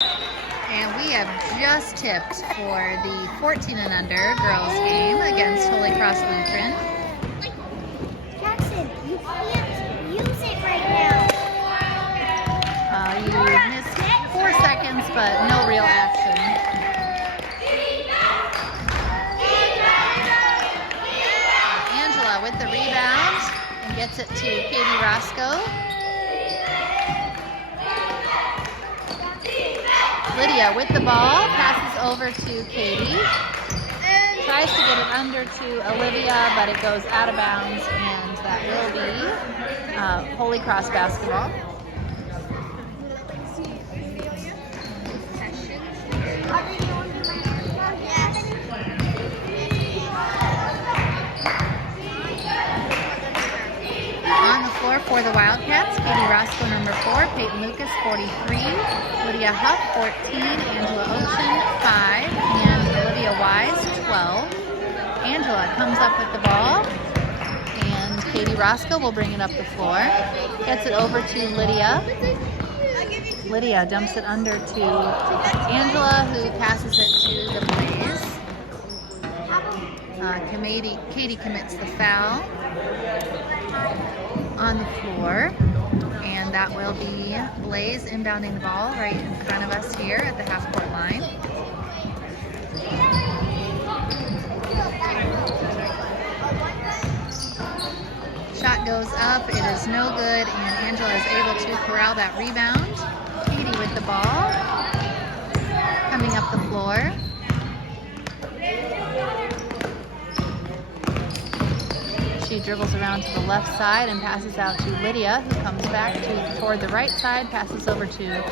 And we have just tipped for the 14 and under girls game against Holy Cross Lutheran. Jackson, you can't use it right now. You missed 4 seconds, but no real action. Angela with the rebound and gets it to Katie Roscoe. Lydia with the ball, passes over to Katie. Tries to get it under to Olivia, but it goes out of bounds, and that will be Holy Cross basketball. On the floor for the Wildcats, Katie Roscoe, number 4, Peyton Lucas, 43, Lydia Huff, 14, Angela Ocean, 5, and Olivia Wise, 12. Angela comes up with the ball, and Katie Roscoe will bring it up the floor. Gets it over to Lydia. Lydia dumps it under to Angela, who passes it to the Blaze. Katie commits the foul on the floor, and that will be Blaze inbounding the ball right in front of us here at the half-court line. Shot goes up, it is no good, and Angela is able to corral that rebound. Katie with the ball, coming up the floor. She dribbles around to the left side and passes out to Lydia, who comes back toward the right side, passes over to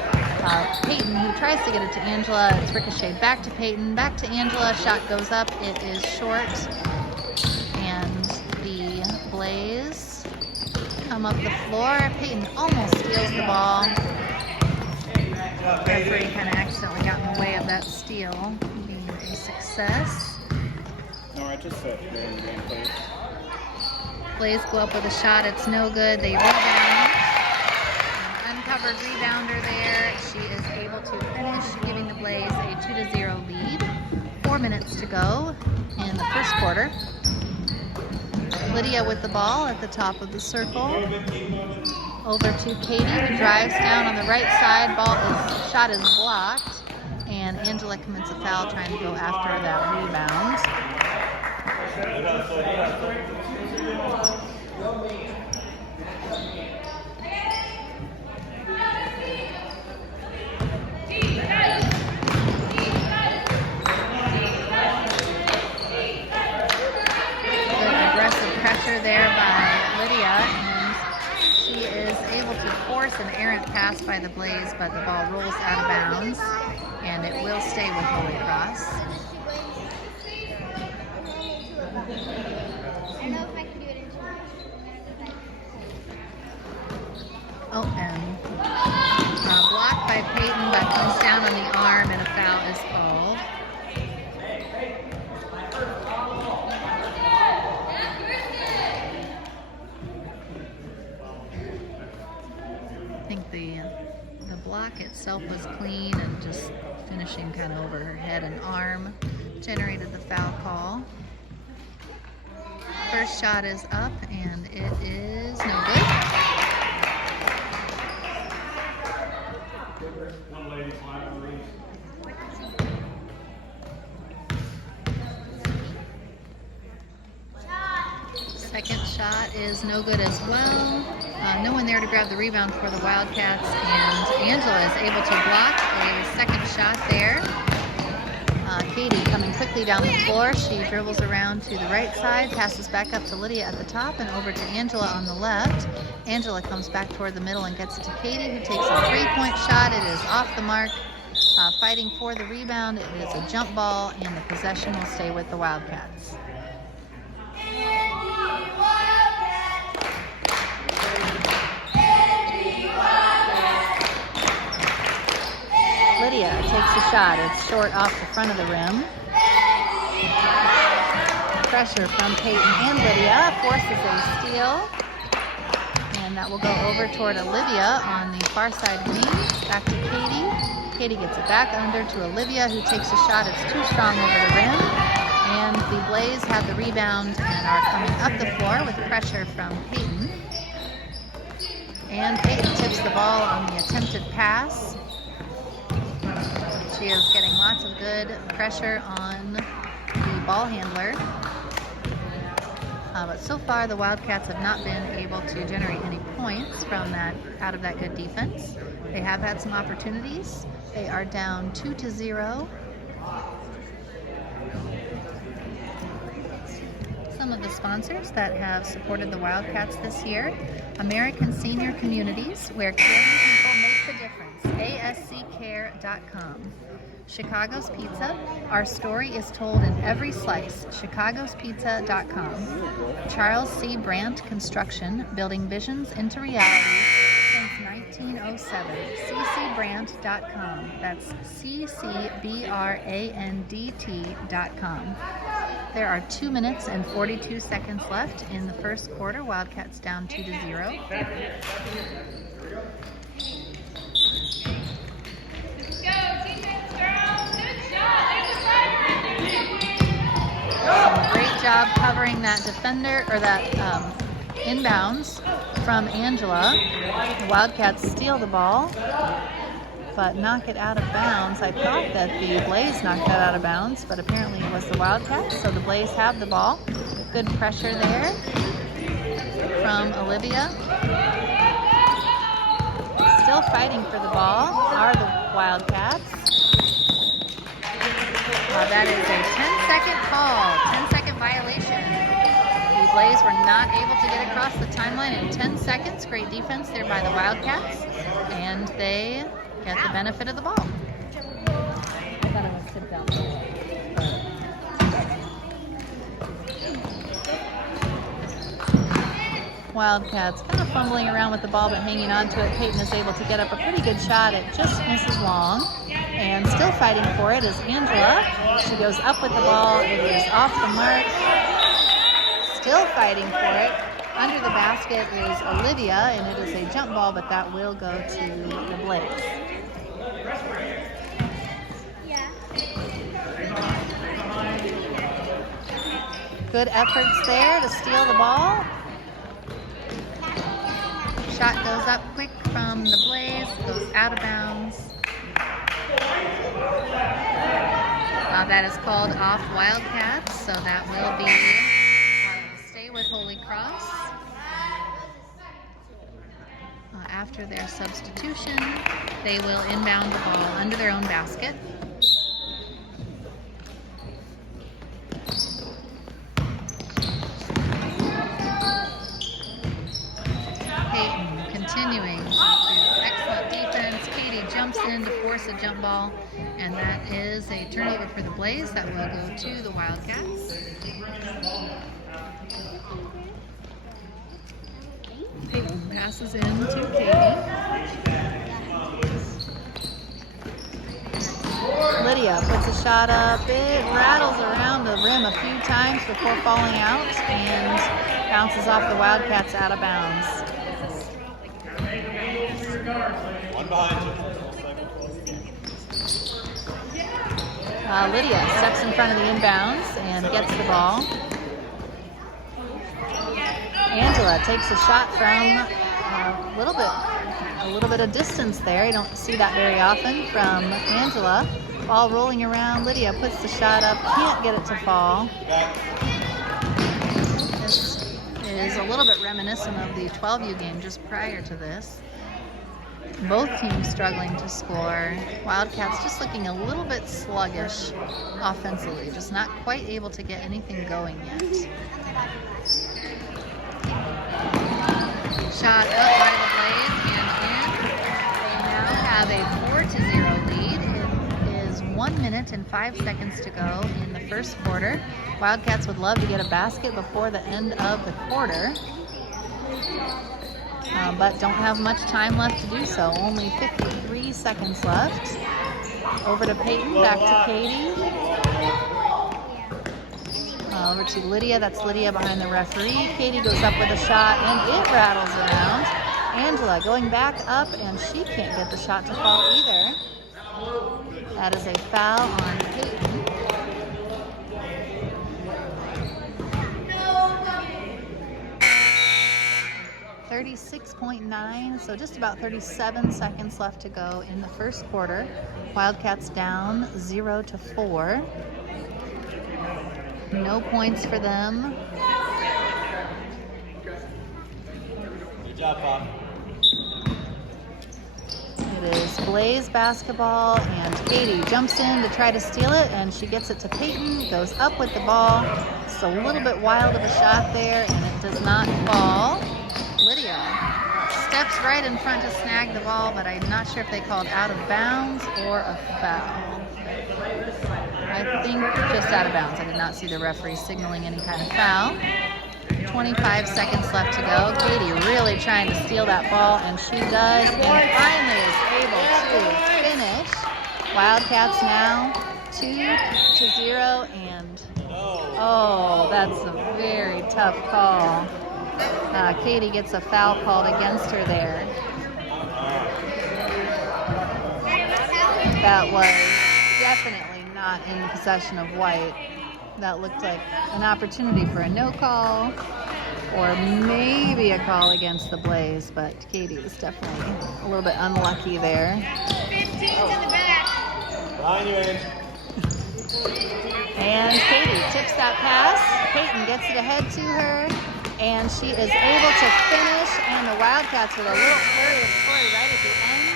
Peyton, who tries to get it to Angela. It's ricocheted back to Peyton, back to Angela. Shot goes up. It is short. And the Blaze come up the floor. Peyton almost steals the ball. Referee kind of accidentally got in the way of that steal, being a success. No, I just said please. Blaze go up with a shot. It's no good. They rebound. An uncovered rebounder there. She is able to finish, giving the Blaze a 2-0 lead. 4 minutes to go in the first quarter. Lydia with the ball at the top of the circle. Over to Katie, who drives down on the right side. Shot is blocked, and Angela commits a foul trying to go after that rebound. Aggressive pressure there by Lydia, and she is able to force an errant pass by the Blaze, but the ball rolls out of bounds, and it will stay with Holy Cross. Oh, and blocked by Peyton, but comes down on the arm, and a foul is called. I think the block itself was clean, and just finishing kind of over her head and arm generated the foul call. First shot is up, and it is no good. Second shot is no good as well. No one there to grab the rebound for the Wildcats, and Angela is able to block a second shot there. Katie coming quickly down the floor. She dribbles around to the right side, passes back up to Lydia at the top and over to Angela on the left. Angela comes back toward the middle and gets it to Katie, who takes a three-point shot. It is off the mark. Fighting for the rebound. It is a jump ball, and the possession will stay with the Wildcats. Lydia takes a shot. It's short off the front of the rim. Pressure from Peyton and Lydia forces a steal. And that will go over toward Olivia on the far side wing. Back to Katie. Katie gets it back under to Olivia, who takes a shot. It's too strong over the rim. And the Blaze have the rebound and are coming up the floor with pressure from Peyton. And Peyton tips the ball on the attempted pass. She is getting lots of good pressure on the ball handler. But so far, the Wildcats have not been able to generate any points from that out of that good defense. They have had some opportunities. They are down 2-0. Some of the sponsors that have supported the Wildcats this year: American Senior Communities, where caring people make the difference, ASCCare.com. Chicago's Pizza, our story is told in every slice, chicagospizza.com. Charles C. Brandt Construction, building visions into reality since 1907, ccbrandt.com. That's ccbrandt.com. There are 2 minutes and 42 seconds left in the first quarter. Wildcats down 2-0. Great job covering that defender, or that inbounds from Angela. The Wildcats steal the ball, but knock it out of bounds. I thought that the Blaze knocked that out of bounds, but apparently it was the Wildcats, so the Blaze have the ball. Good pressure there from Olivia. Still fighting for the ball are the Wildcats. That is a 10-second call, 10-second violation. The Blaze were not able to get across the timeline in 10 seconds. Great defense there by the Wildcats, and they get the benefit of the ball. I thought it was tipped out. Wildcats kind of fumbling around with the ball, but hanging on to it. Peyton is able to get up a pretty good shot. It just misses long. And still fighting for it is Angela. She goes up with the ball. It is off the mark. Still fighting for it. Under the basket is Olivia, and it is a jump ball, but that will go to the Blaze. Good efforts there to steal the ball. Shot goes up quick from the Blaze, goes out of bounds. That is called off Wildcats, so that will be stay with Holy Cross. After their substitution, they will inbound the ball under their own basket. Peyton continuing excellent defense. Katie jumps in to force a jump ball, and that is a turnover for the Blaze that will go to the Wildcats. Peyton passes in to Katie. Lydia puts a shot up. It rattles around the rim a few times before falling out and bounces off the Wildcats out of bounds. One behind you. Lydia steps in front of the inbounds and gets the ball. Angela takes a shot from a little bit of distance there. You don't see that very often from Angela. Ball rolling around. Lydia puts the shot up, can't get it to fall. This is a little bit reminiscent of the 12U game just prior to this. Both teams struggling to score. Wildcats just looking a little bit sluggish offensively, just not quite able to get anything going yet. Shot up by the Blaze and in. They now have a 4-0 lead. It is 1 minute and 5 seconds to go in the first quarter. Wildcats would love to get a basket before the end of the quarter, but don't have much time left to do so. Only 53 seconds left. Over to Peyton, back to Katie. Over to Lydia. That's Lydia behind the referee. Katie goes up with a shot, and it rattles around. Angela going back up, and she can't get the shot to fall either. That is a foul on Peyton. 36.9, so just about 37 seconds left to go in the first quarter. Wildcats down 0-4. No points for them. Good job, Bob. It is Blaze basketball, and Katie jumps in to try to steal it, and she gets it to Peyton, goes up with the ball. It's a little bit wild of a shot there, and it does not fall. Lydia steps right in front to snag the ball, but I'm not sure if they called out of bounds or a foul. I think just out of bounds. I did not see the referee signaling any kind of foul. 25 seconds left to go. Katie really trying to steal that ball, and she does, and finally is able to finish. Wildcats now 2-0, and oh, that's a very tough call. Katie gets a foul called against her there. That was definitely not in the possession of White. That looked like an opportunity for a no call or maybe a call against the Blaze, but Katie was definitely a little bit unlucky there. 15's in the back. And Katie tips that pass. Peyton gets it ahead to her, and she is able to finish, and the Wildcats with a little flurry of scoring right at the end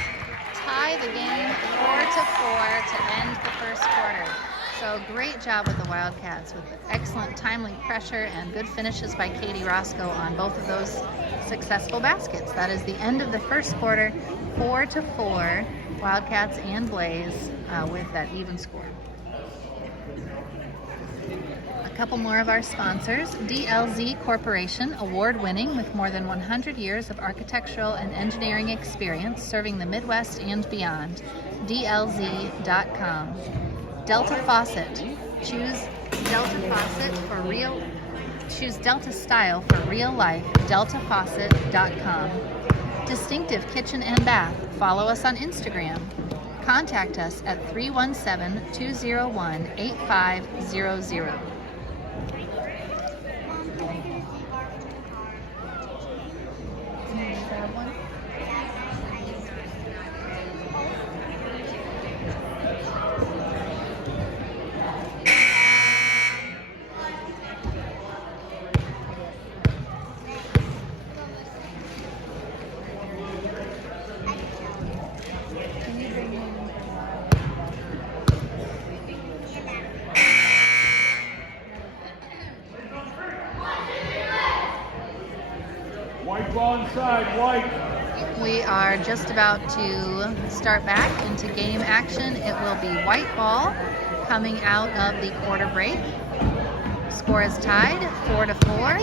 tie the game 4-4 to end the first quarter. So great job with the Wildcats with excellent timely pressure and good finishes by Katie Roscoe on both of those successful baskets. That is the end of the first quarter, 4-4, Wildcats and Blaze with that even score. A couple more of our sponsors. DLZ Corporation, award-winning with more than 100 years of architectural and engineering experience serving the Midwest and beyond. DLZ.com. Delta Faucet. Choose Delta Faucet for real. Choose Delta style for real life. DeltaFaucet.com. Distinctive Kitchen and Bath. Follow us on Instagram. Contact us at 317-201-8500. White ball inside, White. We are just about to start back into game action. It will be white ball coming out of the quarter break. Score is tied 4-4.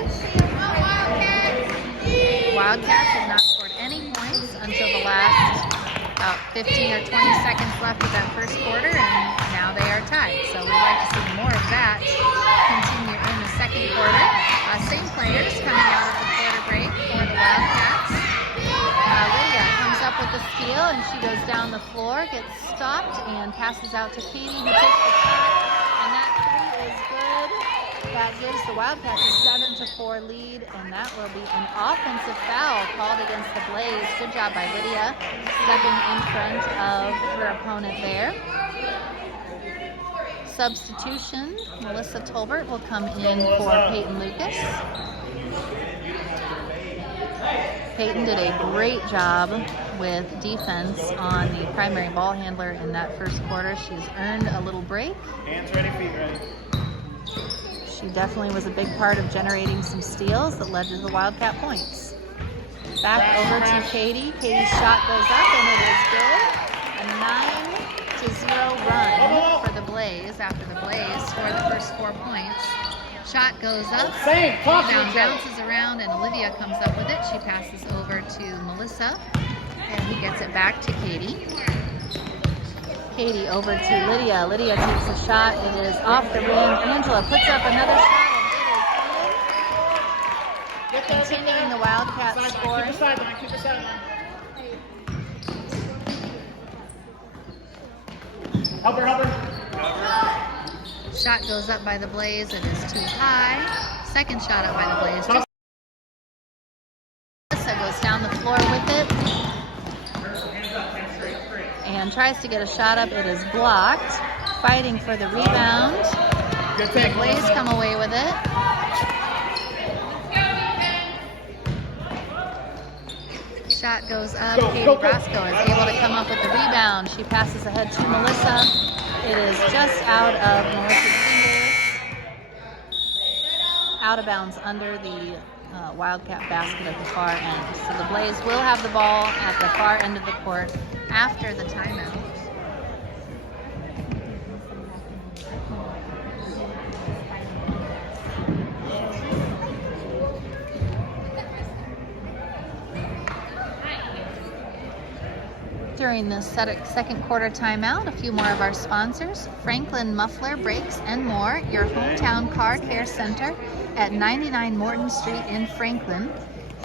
Wildcats have not scored any points until the last about 15 or 20 seconds left of that first quarter, and now they are tied. So we'd like to see more of that continue in the second quarter. Same players coming out of the quarter break for the Wildcats. Lydia comes up with the steal, and she goes down the floor, gets stopped, and passes out to Katie, who takes the shot, and that three is good. That gives the Wildcats a 7-4 lead, and that will be an offensive foul called against the Blaze. Good job by Lydia, stepping in front of her opponent there. Substitution, Melissa Tolbert will come in for Peyton Lucas. Peyton did a great job with defense on the primary ball handler in that first quarter. She's earned a little break. Hands ready, feet ready. She definitely was a big part of generating some steals that led to the Wildcat points. Back over to Katie. Katie's shot goes up, and it is good. A 9-0 run for the Blaze after the Blaze scored the first 4 points. Shot goes up, rebound bounces around, and Olivia comes up with it. She passes over to Melissa, and he gets it back to Katie. Katie over to Lydia. Lydia takes a shot. It is off the rim. Angela puts up another shot, and it is in. Continuing the Wildcats scoring. Keep the sideline, keep the sideline. Help her, help her. Shot goes up by the Blaze. It is too high. Second shot up by the Blaze. Melissa goes down the floor with it and tries to get a shot up. It is blocked. Fighting for the rebound. The Blaze come away with it. Shot goes up. Katie Roscoe is able to come up with the rebound. She passes ahead to Melissa. It is just out of Melissa's fingers. Out of bounds under the Wildcat basket at the far end. So the Blaze will have the ball at the far end of the court after the timeout. During the second quarter timeout, a few more of our sponsors. Franklin Muffler Brakes and More, your hometown car care center at 99 Morton Street in Franklin.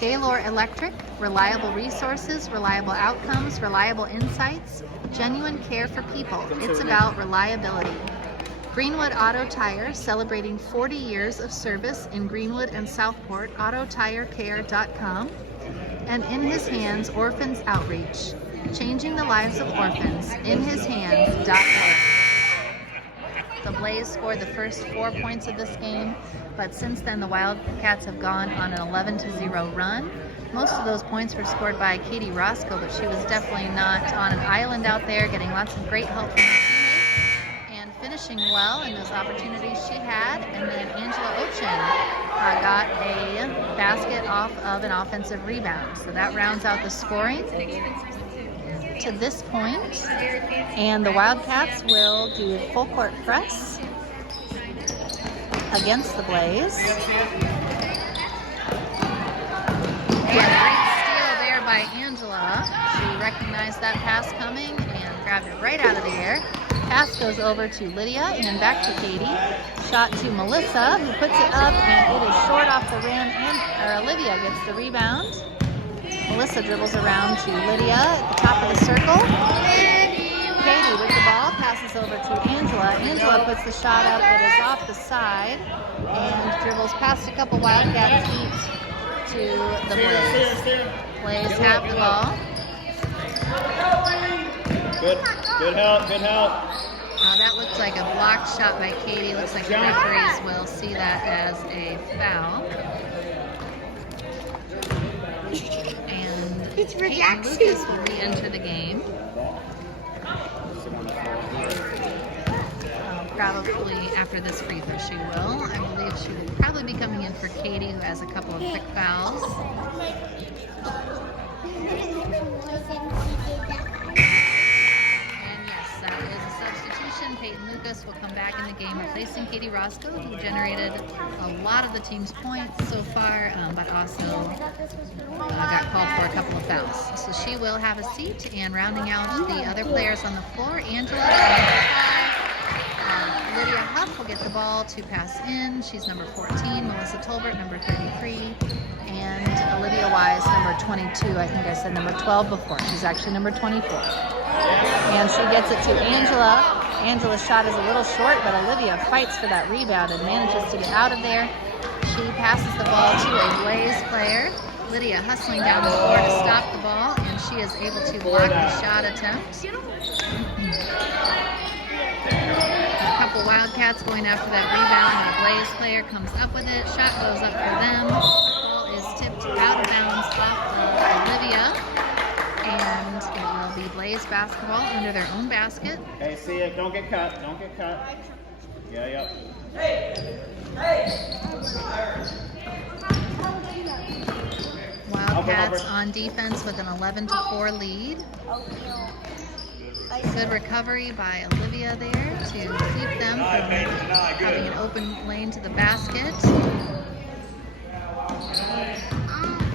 Gaylord Electric, reliable resources, reliable outcomes, reliable insights, genuine care for people. It's about reliability. Greenwood Auto Tire, celebrating 40 years of service in Greenwood and Southport, autotirecare.com. And In His Hands Orphans Outreach, changing the lives of orphans, inhishands.org. The Blaze scored the first 4 points of this game, but since then the Wildcats have gone on an 11-0 run. Most of those points were scored by Katie Roscoe, but she was definitely not on an island out there, getting lots of great help from her teammates and finishing well in those opportunities she had. And then Angela Ochin got a basket off of an offensive rebound. So that rounds out the scoring to this point. And the Wildcats will do full court press against the Blaze. And great steal there by Angela. She recognized that pass coming and grabbed it right out of the air. Pass goes over to Lydia and back to Katie. Shot to Melissa, who puts it up, and it is short off the rim, and Olivia gets the rebound. Melissa dribbles around to Lydia at the top of the circle. Katie with the ball passes over to Angela. Angela puts the shot up. It is off the side and dribbles past a couple Wildcat feet to the Blaze. Blaze have the ball. Good help, good help. That looks like a blocked shot by Katie. Looks like the referees will see that as a foul. And Peyton Lucas will re-enter the game. Probably after this free throw she will. I believe she will probably be coming in for Katie, who has a couple of quick fouls. And yes, that is a substitution. Peyton Lucas will come back in the game, replacing Katie Roscoe, who generated a lot of the team's points so far, but also got called for a couple of fouls. So she will have a seat, and rounding out the other players on the floor, Angela Lydia Huff will get the ball to pass in. She's number 14. Melissa Tolbert, number 33. And Olivia Wise, number 22. I think I said number 12 before. She's actually number 24. And she gets it to Angela. Angela's shot is a little short, but Olivia fights for that rebound and manages to get out of there. She passes the ball to a Blaze player. Lydia hustling down the floor to stop the ball, and she is able to block the shot attempt. A couple Wildcats going after that rebound, and a Blaze player comes up with it. Shot goes up for them. The ball is tipped out of bounds off of Olivia, and it will be Blaze basketball under their own basket. Okay, see it. Don't get cut. Don't get cut. Yeah, yep. Wildcats on defense with an 11-4 lead. Good recovery by Olivia there to keep them from having an open lane to the basket.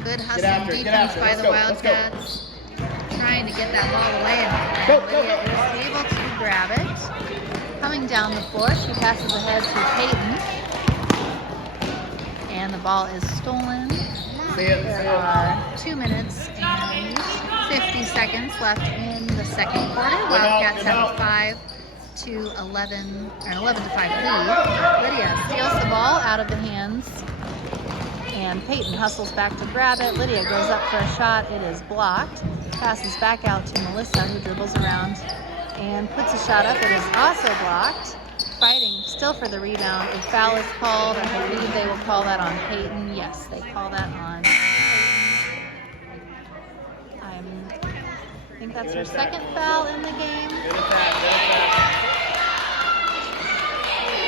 Good hustling defense by the Wildcats. Trying to get that ball away, and Olivia is able to grab it. Coming down the floor, she passes ahead to Peyton. And the ball is stolen. There are 2 minutes and 50 seconds left in the second quarter. Wildcats have a to 11 or an 11 to 5 lead. Lydia steals the ball out of the hands, and Peyton hustles back to grab it. Lydia goes up for a shot. It is blocked. Passes back out to Melissa, who dribbles around and puts a shot up. It is also blocked. Fighting still for the rebound. A foul is called. I believe they will call that on Peyton. Yes, they call that on Peyton. I think that's her second foul in the game. A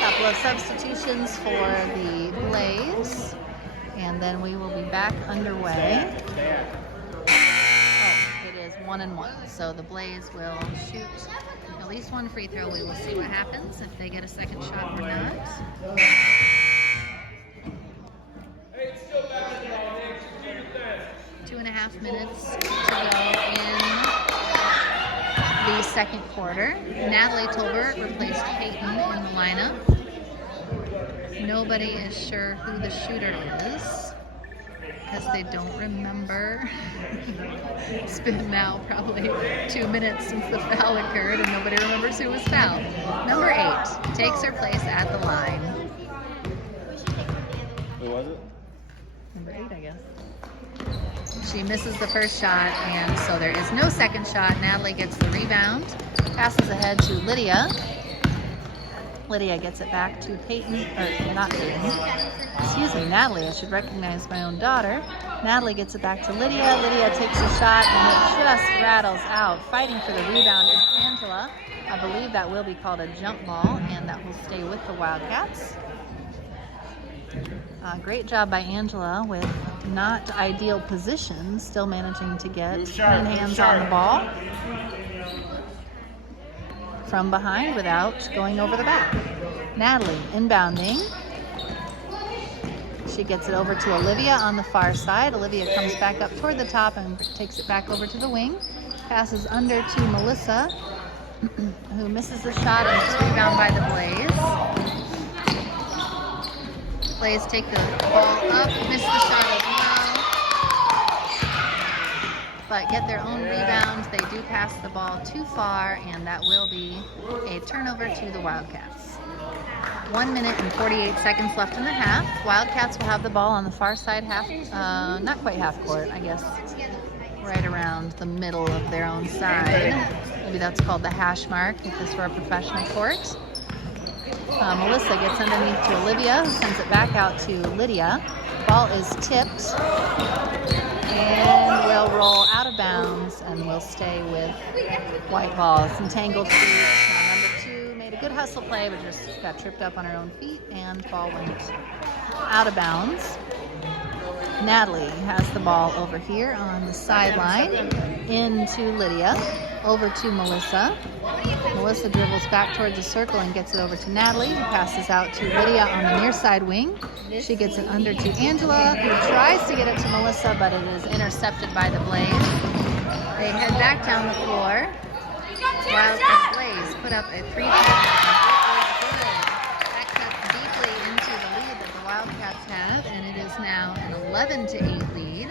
couple of substitutions for the Blaze, and then we will be back underway. Oh, it is 1-1, so the Blaze will shoot at least one free throw. We will see what happens, if they get a second shot or not. 2.5 minutes to go in the second quarter. Natalie Tolbert replaced Peyton in the lineup. Nobody is sure who the shooter is because they don't remember. It's been now probably 2 minutes since the foul occurred and nobody remembers who was fouled. Number 8 takes her place at the line. Who was it? Number 8, I guess. She misses the first shot, and so there is no second shot. Natalie gets the rebound, passes ahead to Lydia. Lydia gets it back to Peyton, or not Peyton. Excuse me, Natalie. I should recognize my own daughter. Natalie gets it back to Lydia. Lydia takes a shot, and it just rattles out. Fighting for the rebound is Angela. I believe that will be called a jump ball, and that will stay with the Wildcats. Great job by Angela with not ideal position, still managing to get clean hands on the ball from behind without going over the back. Natalie inbounding. She gets it over to Olivia on the far side. Olivia comes back up toward the top and takes it back over to the wing. Passes under to Melissa, who misses the shot, and it's rebounded by the Blaze. Blaze take the ball up, miss the shot as well, but get their own rebound. They do pass the ball too far, and that will be a turnover to the Wildcats. 1 minute and 48 seconds left in the half. Wildcats will have the ball on the far side half, not quite half court, I guess, right around the middle of their own side. Maybe that's called the hash mark if this were a professional court. Melissa gets underneath to Olivia, who sends it back out to Lydia. Ball is tipped and will roll out of bounds and will stay with white ball. Some tangled feet. Number 2 made a good hustle play, but just got tripped up on her own feet, and ball went out of bounds. Natalie has the ball over here on the sideline, into Lydia, over to Melissa. Melissa dribbles back towards the circle and gets it over to Natalie, who passes out to Lydia on the near side wing. She gets it under to Angela, who tries to get it to Melissa, but it is intercepted by the Blaze. They head back down the floor. Wildcat Blaze put up a free throw. That cuts deeply into the lead that the Wildcats have, and it is now an 11-8 lead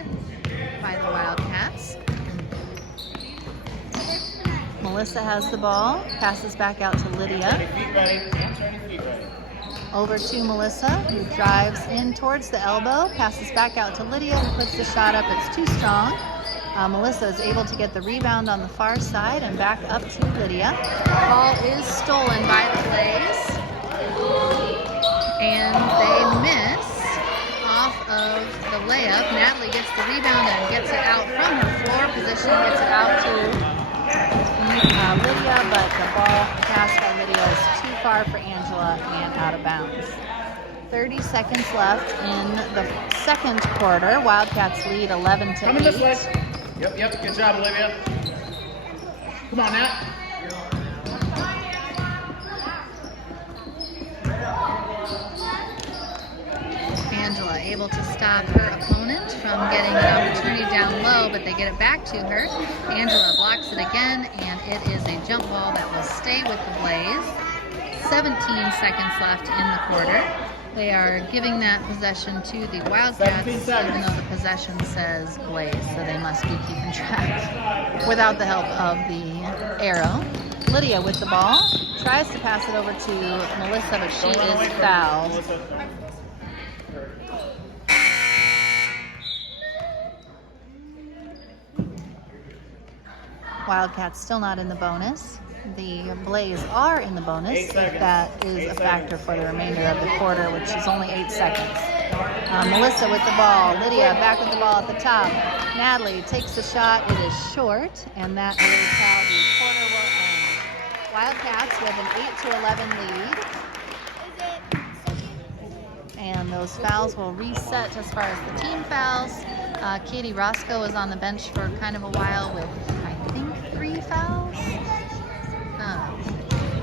by the Wildcats. Melissa has the ball, passes back out to Lydia. Over to Melissa, who drives in towards the elbow, passes back out to Lydia, who puts the shot up. It's too strong. Melissa is able to get the rebound on the far side and back up to Lydia. Ball is stolen by the Blaze, and they miss off of the layup. Natalie gets the rebound and gets it out from her floor position, gets it out to Lydia, but the ball passed by Lydia is too far for Angela and out of bounds. 30 seconds left in the second quarter. Wildcats lead 11-8. Coming this way. Yep. Good job, Olivia. Come on, Nat. Angela able to stop her opponent from getting an opportunity down low, but they get it back to her. Angela blocks it again, and it is a jump ball that will stay with the Blaze. 17 seconds left in the quarter. They are giving that possession to the Wildcats, even though the possession says Blaze, so they must be keeping track without the help of the arrow. Lydia with the ball, tries to pass it over to Melissa, but she Don't run away is from fouled. Melissa. Wildcats still not in the bonus. The Blaze are in the bonus 8 if seconds. that is 8 a factor seconds. for the remainder of the quarter, which is only 8 seconds. Melissa with the ball. Lydia back with the ball at the top. Natalie takes the shot. It is short, and that is how the quarter will end. Wildcats with an 8-11 lead. And those fouls will reset as far as the team fouls. Katie Roscoe was on the bench for kind of a while with, I think, 3 fouls.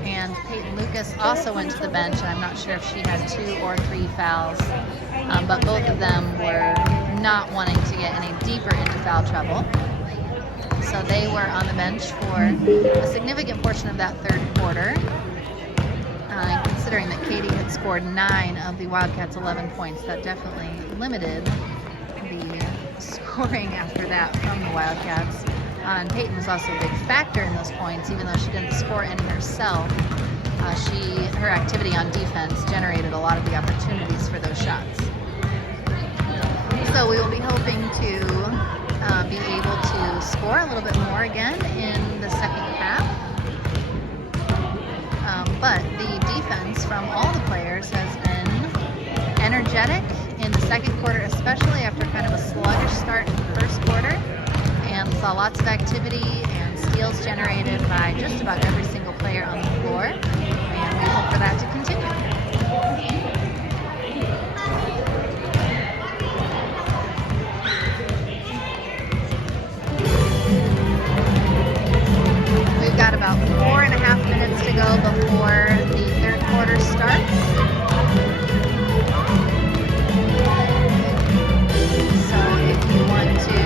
And Peyton Lucas also went to the bench, and I'm not sure if she had 2 or 3 fouls. But both of them were not wanting to get any deeper into foul trouble. So they were on the bench for a significant portion of that third quarter. Considering that Katie had scored 9 of the Wildcats' 11 points, that definitely limited the scoring after that from the Wildcats. And Peyton was also a big factor in those points, even though she didn't score any herself. Her activity on defense generated a lot of the opportunities for those shots. So we will be hoping to be able to score a little bit more again in the second half. But the defense from all the players has been energetic in the second quarter, especially after kind of a sluggish start in the first quarter, and saw lots of activity and steals generated by just about every single player on the floor, and we hope for that to continue. We've got about 4.5 minutes to go before the third quarter starts. So if you want to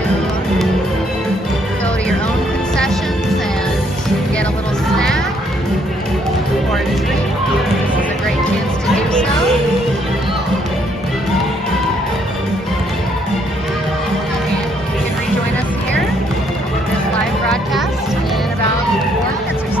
go to your own concessions and get a little snack or a treat, this is a great chance to do so. And you can rejoin us here for this live broadcast in about 4 minutes or so.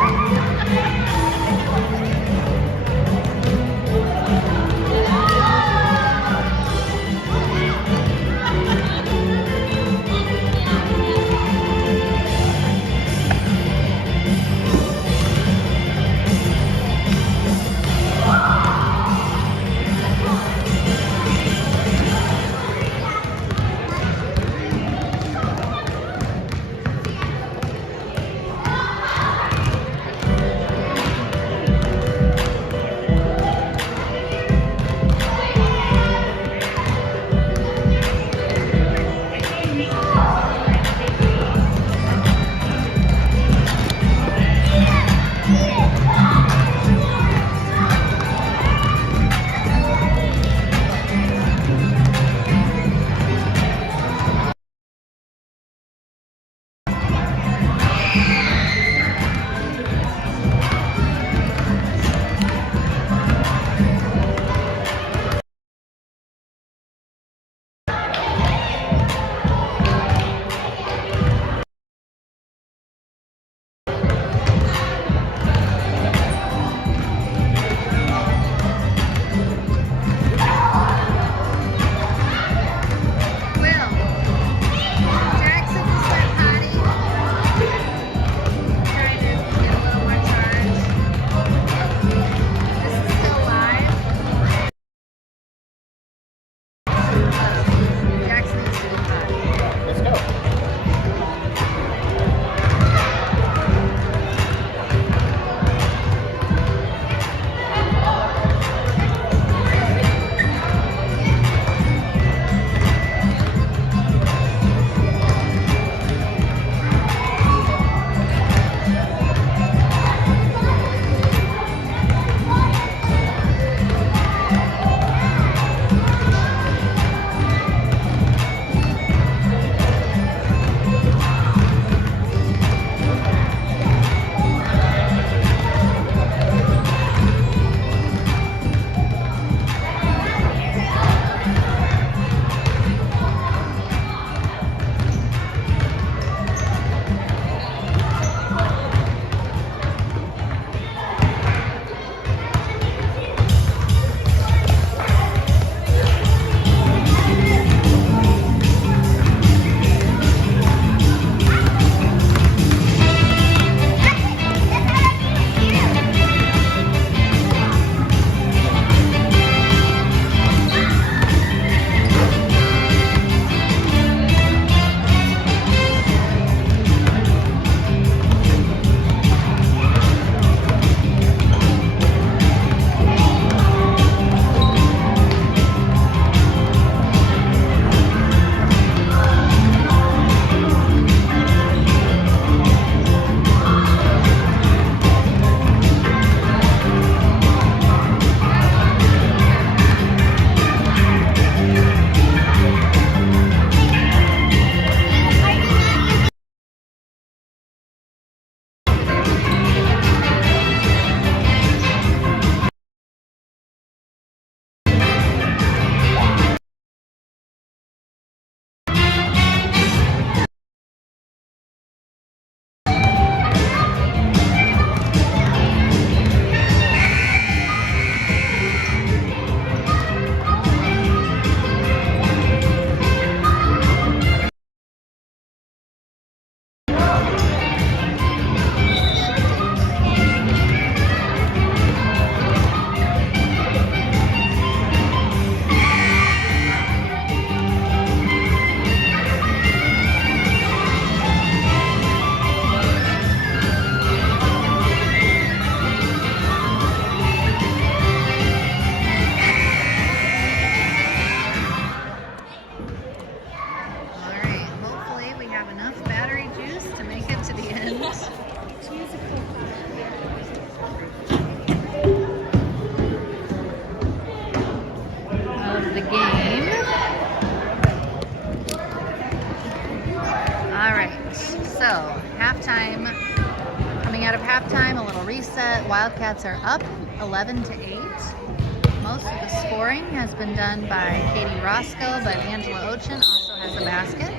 Wildcats are up 11-8. Most of the scoring has been done by Katie Roscoe, but Angela Ochin also has a basket.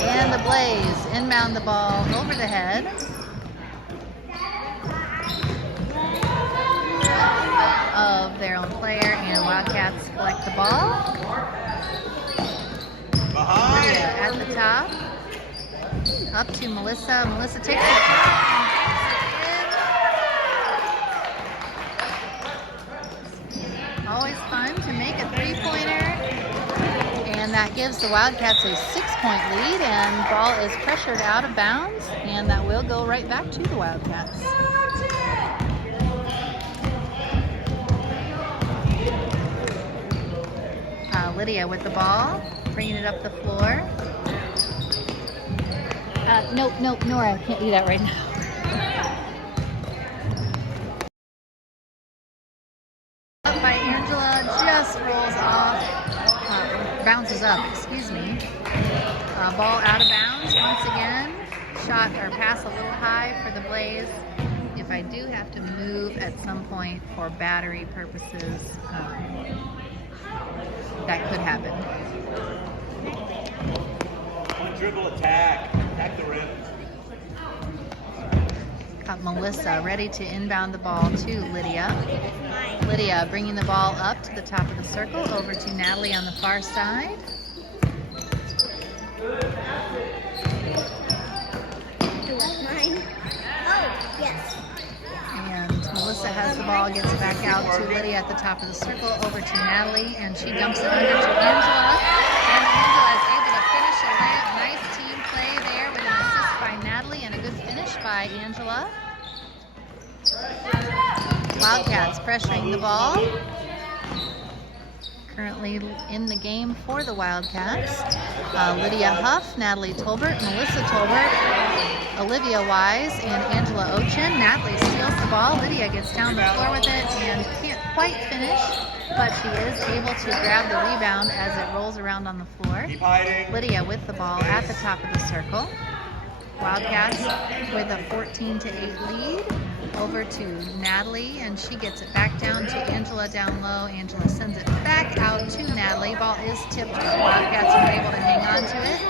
And the Blaze inbound the ball over the head. Of their own player, and Wildcats collect the ball. Lydia at the top. Up to Melissa. Melissa takes it. Always fun to make a three-pointer. And that gives the Wildcats a 6-point lead, and ball is pressured out of bounds, and that will go right back to the Wildcats. Lydia with the ball, bringing it up the floor. Nope, Nora, I can't do that right now. Up by Angela, just rolls off, bounces up, excuse me. Ball out of bounds once again. Shot or pass a little high for the Blaze. If I do have to move at some point for battery purposes, that could happen. Dribble attack the rim. Got Melissa ready to inbound the ball to Lydia. Lydia bringing the ball up to the top of the circle, over to Natalie on the far side. Mine. Oh, yes. And Melissa has the ball, gets it back out to Lydia at the top of the circle, over to Natalie, and she dumps it under to Angela. And Angela is able to finish a layup. Nice team play there with an assist by Natalie and a good finish by Angela. Wildcats pressuring the ball. Currently in the game for the Wildcats. Lydia Huff, Natalie Tolbert, Melissa Tolbert, Olivia Wise, and Angela Ochin. Natalie steals the ball. Lydia gets down the floor with it and can't quite finish, but she is able to grab the rebound as it rolls around on the floor. Lydia with the ball at the top of the circle. Wildcats with a 14-8 lead. Over to Natalie, and she gets it back down to Angela down low. Angela sends it back out to Natalie. Ball is tipped, but the Wildcats are able to hang on to it.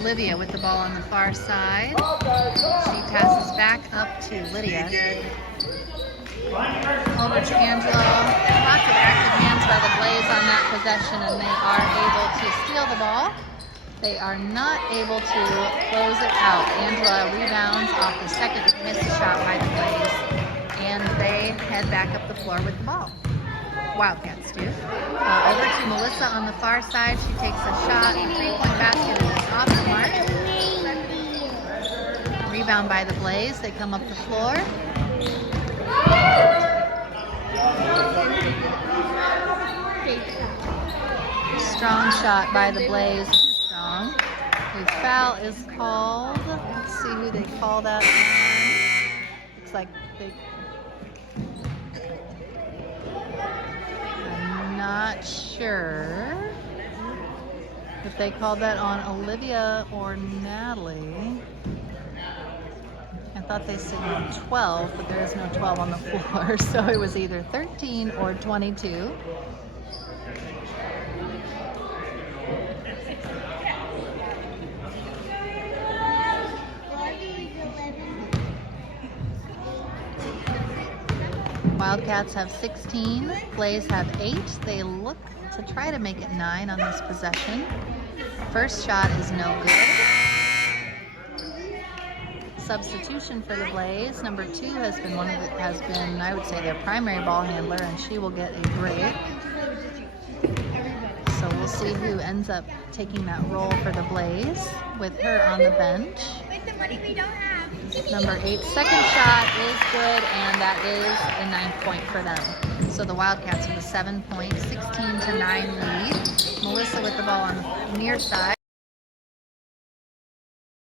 Olivia with the ball on the far side. She passes back up to Lydia. Over to Angela. Lots of active hands by the Blaze on that possession, and they are able to steal the ball. They are not able to close it out. Angela rebounds off the second missed shot by the Blaze, and they head back up the floor with the ball. Wildcats do. Over to Melissa on the far side. She takes a shot. The three-point basket is off the mark. Rebound by the Blaze. They come up the floor. Strong shot by the Blaze. Strong. A foul is called. Let's see who they call that on. Looks like they... I'm not sure if they called that on Olivia or Natalie. I thought they signaled 12, but there is no 12 on the floor, so it was either 13 or 22. Wildcats have 16, Blaze have 8. They look to try to make it 9 on this possession. First shot is no good. Substitution for the Blaze. Number 2 has been I would say, their primary ball handler, and she will get a break. So we'll see who ends up taking that role for the Blaze with her on the bench. With the money we don't have. Number 8, second shot is good, and that is a 9th point for them. So the Wildcats with a 7-point, 16-9 lead. Melissa with the ball on the near side.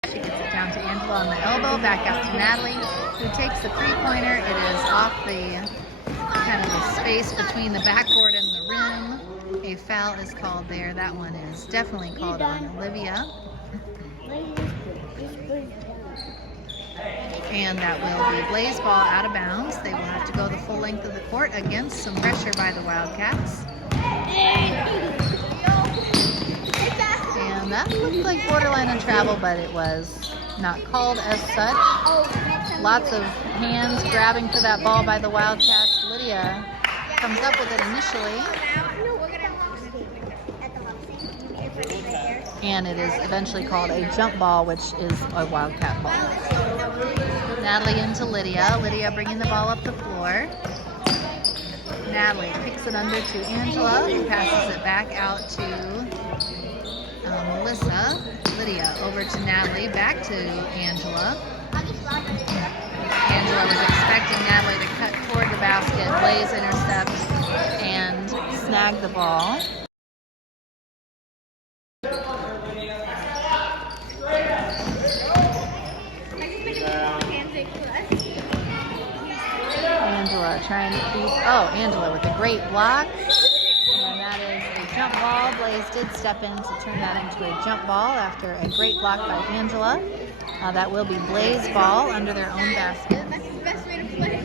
She gets it down to Angela on the elbow, back out to Natalie, who takes the three-pointer. It is off the kind of the space between the backboard and the rim. A foul is called there. That one is definitely called on Olivia. And that will be Blaze ball out of bounds. They will have to go the full length of the court against some pressure by the Wildcats. And that looked like borderline on travel, but it was not called as such. Lots of hands grabbing for that ball by the Wildcats. Lydia comes up with it initially. And it is eventually called a jump ball, which is a Wildcat ball. Natalie into Lydia. Lydia bringing the ball up the floor. Natalie kicks it under to Angela, who passes it back out to Melissa. Lydia over to Natalie, back to Angela. Angela was expecting Natalie to cut toward the basket. Blaze intercepts and snag the ball. Angela trying to beat, Angela with a great block. And that is a jump ball. Blaze did step in to turn that into a jump ball after a great block by Angela. That will be Blaze ball under their own basket. That's the best way to play.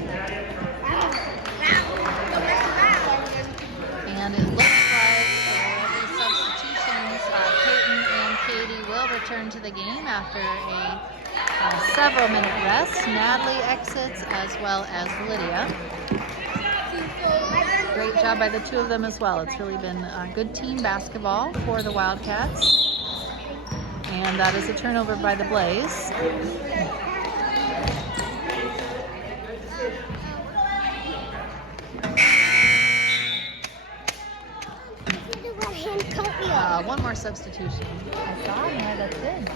And it looks like there will be substitutions. Peyton and Katie will return to the game after a several minute rest. Natalie exits as well as Lydia. Great job by the two of them as well. It's really been a good team basketball for the Wildcats. And that is a turnover by the Blaze. One more substitution. I saw him there, that's it.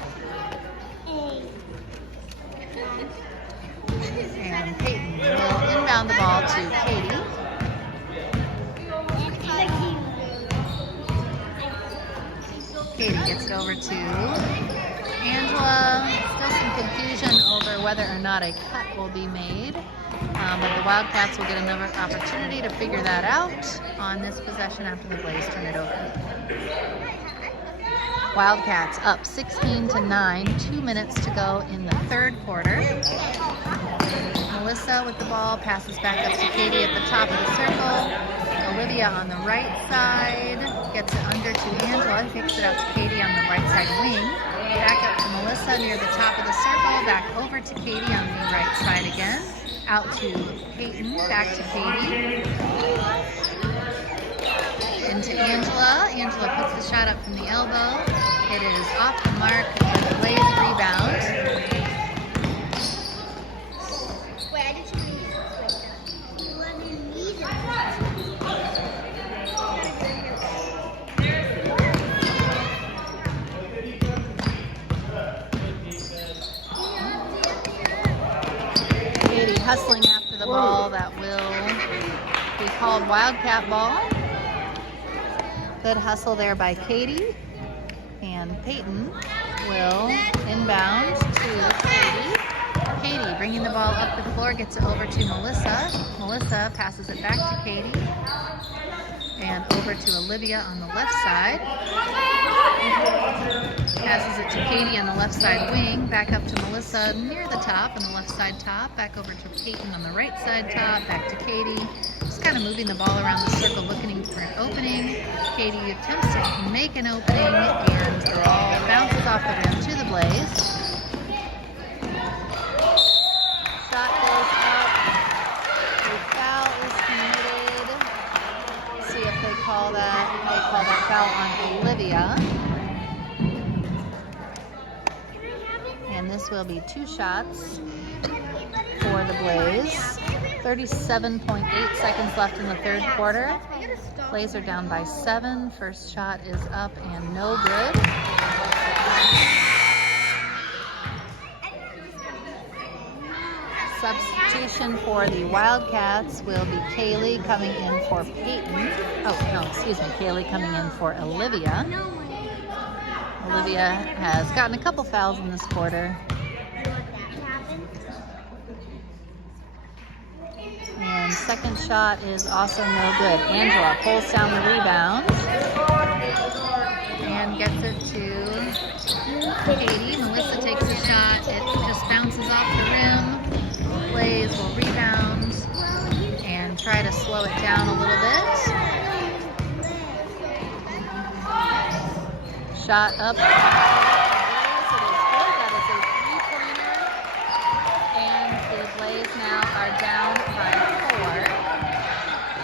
And Peyton will inbound the ball to Katie. Katie gets it over to Angela. Still some confusion over whether or not a cut will be made. But the Wildcats will get another opportunity to figure that out on this possession after the Blaze turn it over. Wildcats up 16-9, 2 minutes to go in the third quarter. Melissa with the ball passes back up to Katie at the top of the circle. Olivia on the right side gets it under to Angela, kicks it out to Katie on the right side wing. Back up to Melissa near the top of the circle, back over to Katie on the right side again. Out to Peyton, back to Katie. Into Angela. Angela puts the shot up from the elbow. It is off the mark with a Blaze rebound. Wait, I just need this. Katie hustling after the ball. That will be called Wildcat ball. Good hustle there by Katie. And Peyton will inbound to Katie. Katie bringing the ball up the floor, gets it over to Melissa. Melissa passes it back to Katie. And over to Olivia on the left side. Passes it to Katie on the left side wing. Back up to Melissa near the top on the left side top. Back over to Peyton on the right side top. Back to Katie. Just kind of moving the ball around the circle, looking for an opening. Katie attempts to make an opening, and the ball bounces off the rim to the Blaze. Shot goes up. A foul is committed. Let's see if they call that. They call that foul on Olivia. And this will be 2 shots for the Blaze. 37.8 seconds left in the third quarter. Blaze are down by 7. First shot is up and no good. Substitution for the Wildcats will be Kaylee coming in for Peyton. Kaylee coming in for Olivia. Olivia has gotten a couple fouls in this quarter. And second shot is also no good. Angela pulls down the rebound and gets it to Katie. Melissa takes a shot. slow it down a little bit. Shot up. It is good. That is a three-pointer. And the Blaze now are down by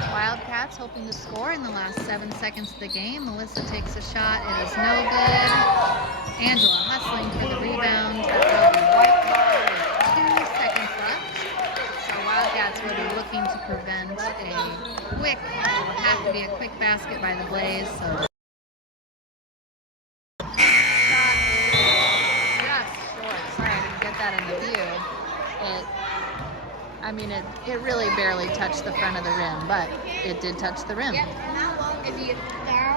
4. Wildcats hoping to score in the last 7 seconds of the game. Melissa takes a shot. It is no good. Angela hustling for the rebound. The white ball with 2 seconds left. So Wildcats will be looking to prevent a quick, it will have to be a quick basket by the Blaze. So shot is just short. Sorry, I didn't get that in the view. It really barely touched the front of the rim, but it did touch the rim.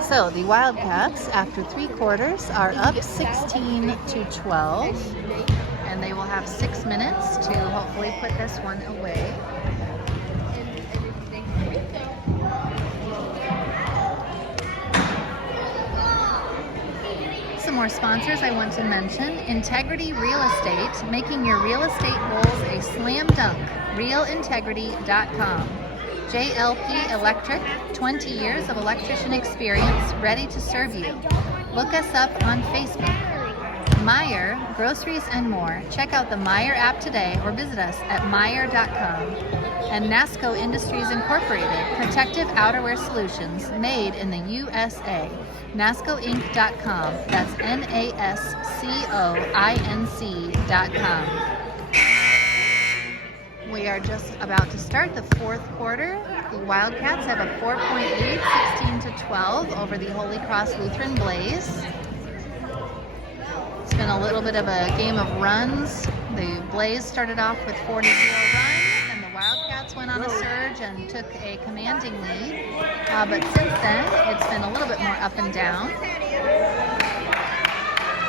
So the Wildcats, after 3 quarters, are up 16-12, and they will have 6 minutes to hopefully put this one away. Some more sponsors I want to mention. Integrity Real Estate, making your real estate goals a slam dunk. RealIntegrity.com. JLP Electric, 20 years of electrician experience, ready to serve you. Look us up on Facebook. Meyer, groceries and more. Check out the Meyer app today or visit us at Meyer.com. And NASCO Industries Incorporated, protective outerwear solutions made in the USA. NASCOinc.com. That's NASCOINC.com. We are just about to start the 4th quarter. The Wildcats have a 4-point lead, 16-12 over the Holy Cross Lutheran Blaze. It's been a little bit of a game of runs. The Blaze started off with 40-0 run, and the Wildcats went on a surge and took a commanding lead. But since then, it's been a little bit more up and down,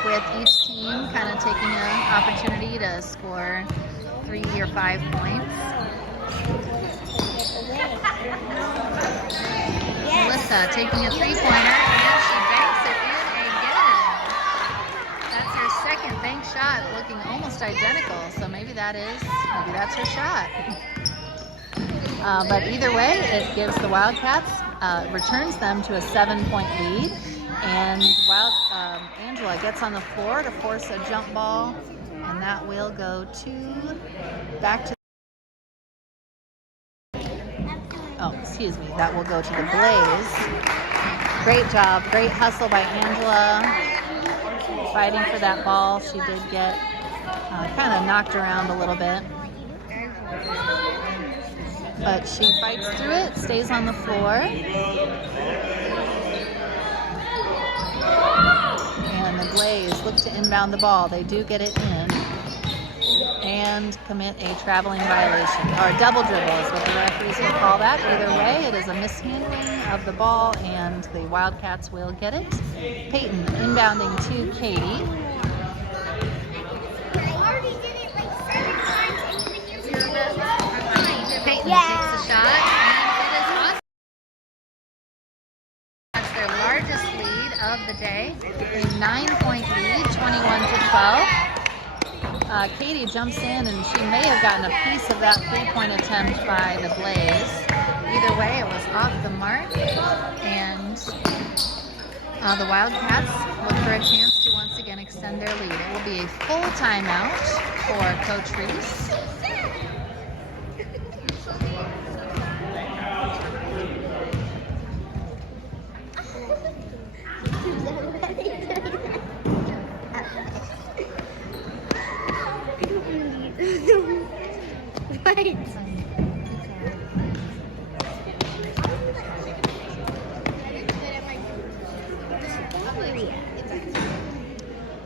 with each team kind of taking an opportunity to score 3 or 5 points. Melissa taking a 3-pointer, and she banks it in again. That's her second bank shot, looking almost identical. So maybe that's her shot. But either way, it gives the Wildcats, returns them to a 7-point lead. And Angela gets on the floor to force a jump ball. And that will go back to that will go to the Blaze. Great job, great hustle by Angela, fighting for that ball. She did get kind of knocked around a little bit, but she fights through it, stays on the floor. And the Blaze look to inbound the ball. They do get it in and commit a traveling violation, or a double dribble is what the referees will call that. Either way, it is a mishandling of the ball, and the Wildcats will get it. Peyton inbounding to Katie. Peyton takes a shot, and it is awesome. That's their largest lead of the day, a 9-point lead, 21-12. Katie jumps in, and she may have gotten a piece of that 3-point attempt by the Blaze. Either way, it was off the mark, and the Wildcats look for a chance to once again extend their lead. It will be a full timeout for Coach Reese.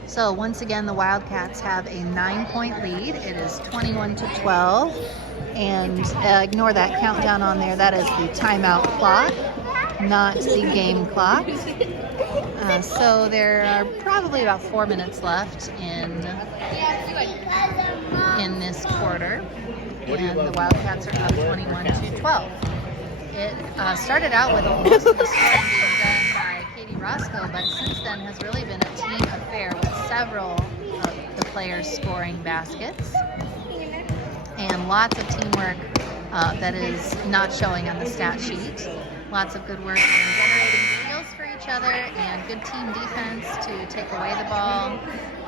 So once again, the Wildcats have a 9-point lead. It is 21-12, and ignore that countdown on there. That is the timeout clock, not the game clock. So there are probably about 4 minutes left in this quarter, and the Wildcats are up 21-12. It started out with most of the scoring being done by Katie Roscoe, but since then has really been a team affair with several of the players scoring baskets, and lots of teamwork that is not showing on the stat sheet. Lots of good work in generating steals for each other and good team defense to take away the ball.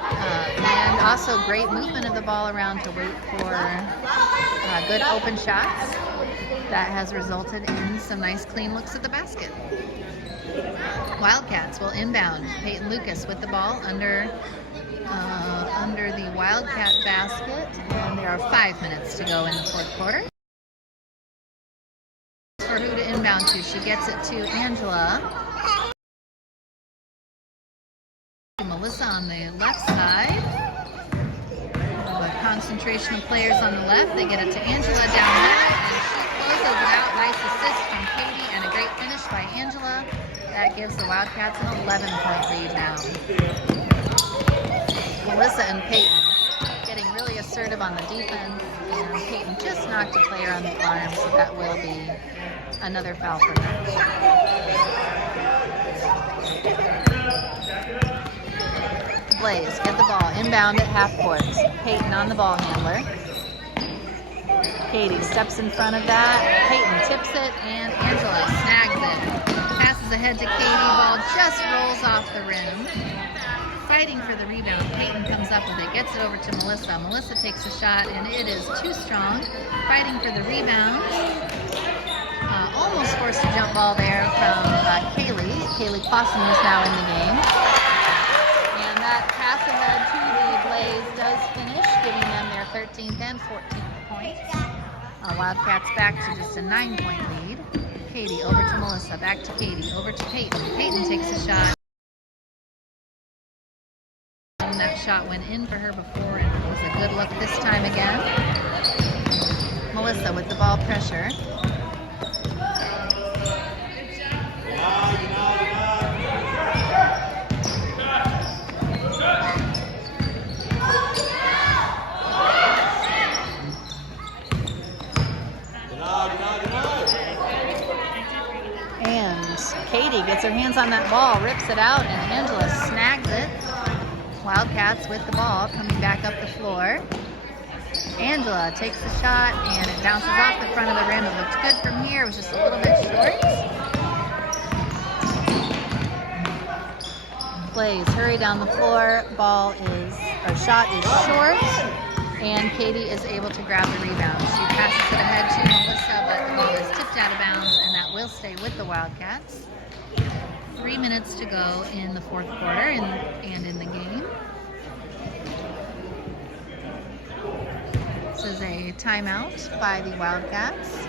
And also great movement of the ball around to wait for good open shots. That has resulted in some nice clean looks at the basket. Wildcats will inbound. Peyton Lucas with the ball under the Wildcat basket, and there are 5 minutes to go in the fourth quarter. For who to inbound to, she gets it to Angela. Melissa on the left side. A concentration of players on the left. They get it to Angela down low, and she closes it out. Nice assist from Katie and a great finish by Angela. That gives the Wildcats an 11-point lead now. Melissa and Peyton getting really assertive on the defense, and Peyton just knocked a player on the arm, so that will be another foul for her. Blaze get the ball inbound at half court. Peyton on the ball handler. Katie steps in front of that. Peyton tips it, and Angela snags it. Passes ahead to Katie. Ball just rolls off the rim. Fighting for the rebound. Peyton comes up with it, gets it over to Melissa. Melissa takes a shot, and it is too strong. Fighting for the rebound. Almost forced a jump ball there from Kaylee. Kaylee Clausen is now in the game. And that pass ahead to the Blaze does finish, giving them their 13th and 14th points. Wildcats back to just a 9-point lead. Katie over to Melissa, back to Katie, over to Peyton. Peyton takes a shot. And that shot went in for her before, and it was a good look this time again. Melissa with the ball pressure. Katie gets her hands on that ball, rips it out, and Angela snags it. Wildcats with the ball coming back up the floor. Angela takes the shot, and it bounces off the front of the rim. It looked good from here. It was just a little bit short. Blaze hurry down the floor. Shot is short, and Katie is able to grab the rebound. She passes it ahead to Melissa, but the ball is tipped out of bounds, and that will stay with the Wildcats. 3 minutes to go in the fourth quarter and in the game. This is a timeout by the Wildcats.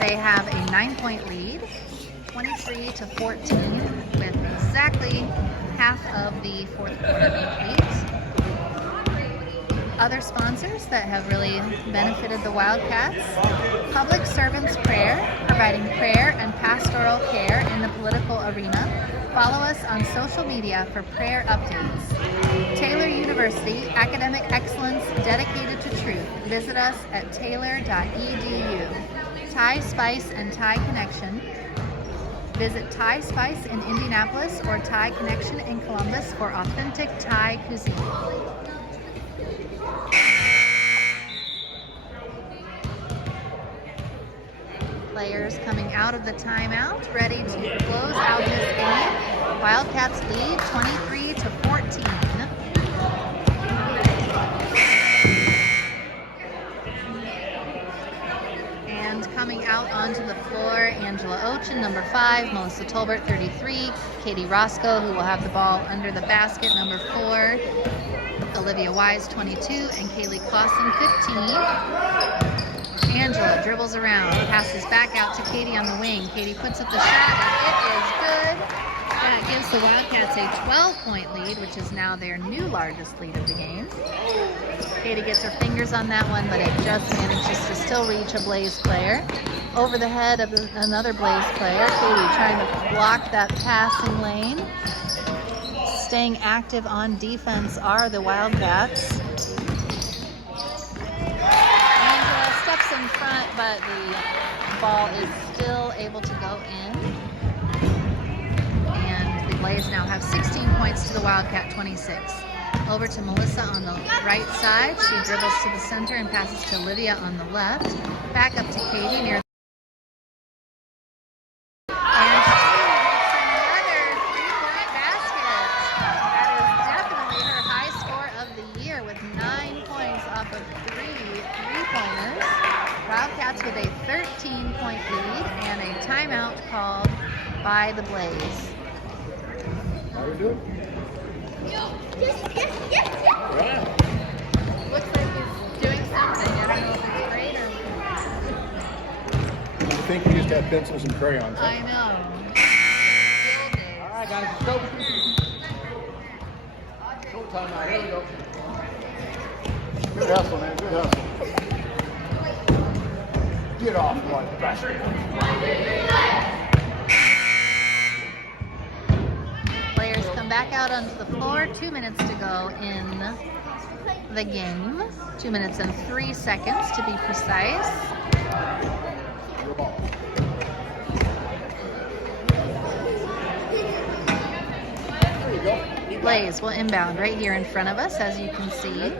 They have a 9-point lead, 23-14, with exactly half of the fourth quarter complete. Other sponsors that have really benefited the Wildcats: Public Servants Prayer, providing prayer and pastoral care in the political arena. Follow us on social media for prayer updates. Taylor University, academic excellence dedicated to truth. Visit us at taylor.edu. Thai Spice and Thai Connection. Visit Thai Spice in Indianapolis or Thai Connection in Columbus for authentic Thai cuisine. Players coming out of the timeout, ready to close out this game. Wildcats lead 23-14. And coming out onto the floor, Angela Ochin, number 5, Melissa Tolbert, 33, Katie Roscoe, who will have the ball under the basket, number 4, Olivia Wise, 22, and Kaylee Clausen, 15. Angela dribbles around, passes back out to Katie on the wing. Katie puts up the shot, and it is good. That gives the Wildcats a 12-point lead, which is now their new largest lead of the game. Katie gets her fingers on that one, but it just manages to still reach a Blaze player. Over the head of another Blaze player. Katie trying to block that passing lane. Staying active on defense are the Wildcats. Steps in front, but the ball is still able to go in. And the Blaze now have 16 points to the Wildcat 26. Over to Melissa on the right side. She dribbles to the center and passes to Olivia on the left. Back up to Katie near. And she makes another three-point basket. That is definitely her high score of the year with 9 points off of three-pointers. Wildcats with a 13-point lead and a timeout called by the Blaze. How we doing? Yes. Yeah. Looks like he's doing something. I don't know if it's great or... I think we just had pencils and crayons. I know. All right, guys, let's go. Showtime now. Here we go. Good hustle, man. Good hustle. Get off, one. Players come back out onto the floor. 2 minutes to go in the game. 2 minutes and 3 seconds to be precise. Your ball. There you go. Blaze will inbound right here in front of us, as you can see.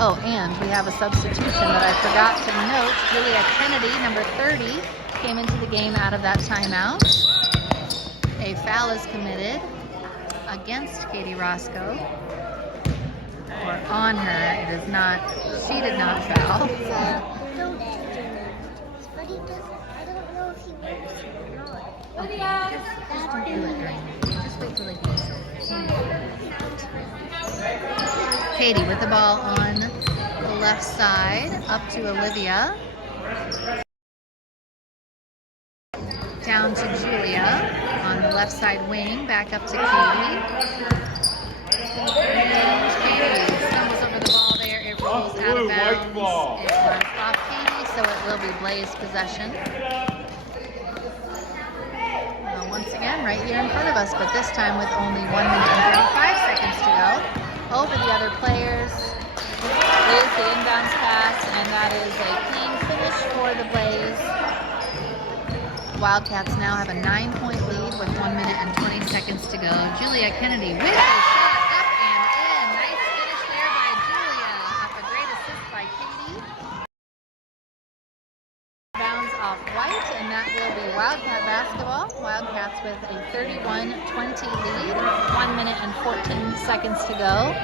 Oh, and we have a substitution that I forgot to note. Julia Kennedy, number 30, came into the game out of that timeout. A foul is committed against Katie Roscoe. Or on her. It is not, she did not foul. But he does. I don't know if he works or not. Just don't do it during the game. Just wait till they do it. Katie with the ball on the left side, up to Olivia. Down to Julia on the left side wing, back up to Katie. And Katie stumbles over the ball there. It rolls out of bounds. It was off Katie, so it will be Blaze possession. Once again, right here in front of us, but this time with only 1 minute and 35 seconds to go. Over the other players is the inbounds pass, and that is a clean finish for the Blaze. Wildcats now have a 9-point lead with 1 minute and 20 seconds to go. Julia Kennedy with a shot up and in. Nice finish there by Julia off a great assist by Katie. Bounds off White, and that will be Wildcat basketball. Wildcats with a 31-20 lead, 1 minute and 14 seconds to go.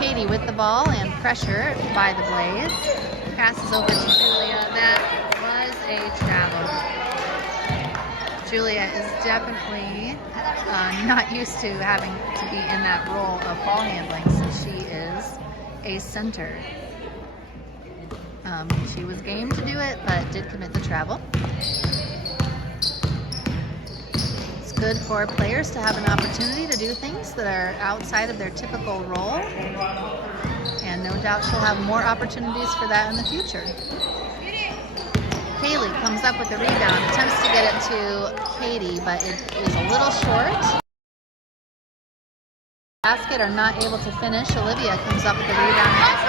Katie with the ball and pressure by the Blaze. Passes over to Julia. That was a travel. Julia is definitely not used to having to be in that role of ball handling since she is a center. She was game to do it, but did commit the travel. It's good for players to have an opportunity to do things that are outside of their typical role. And no doubt she'll have more opportunities for that in the future. Kaylee comes up with the rebound, attempts to get it to Katie, but it is a little short. Basket are not able to finish. Olivia comes up with the rebound.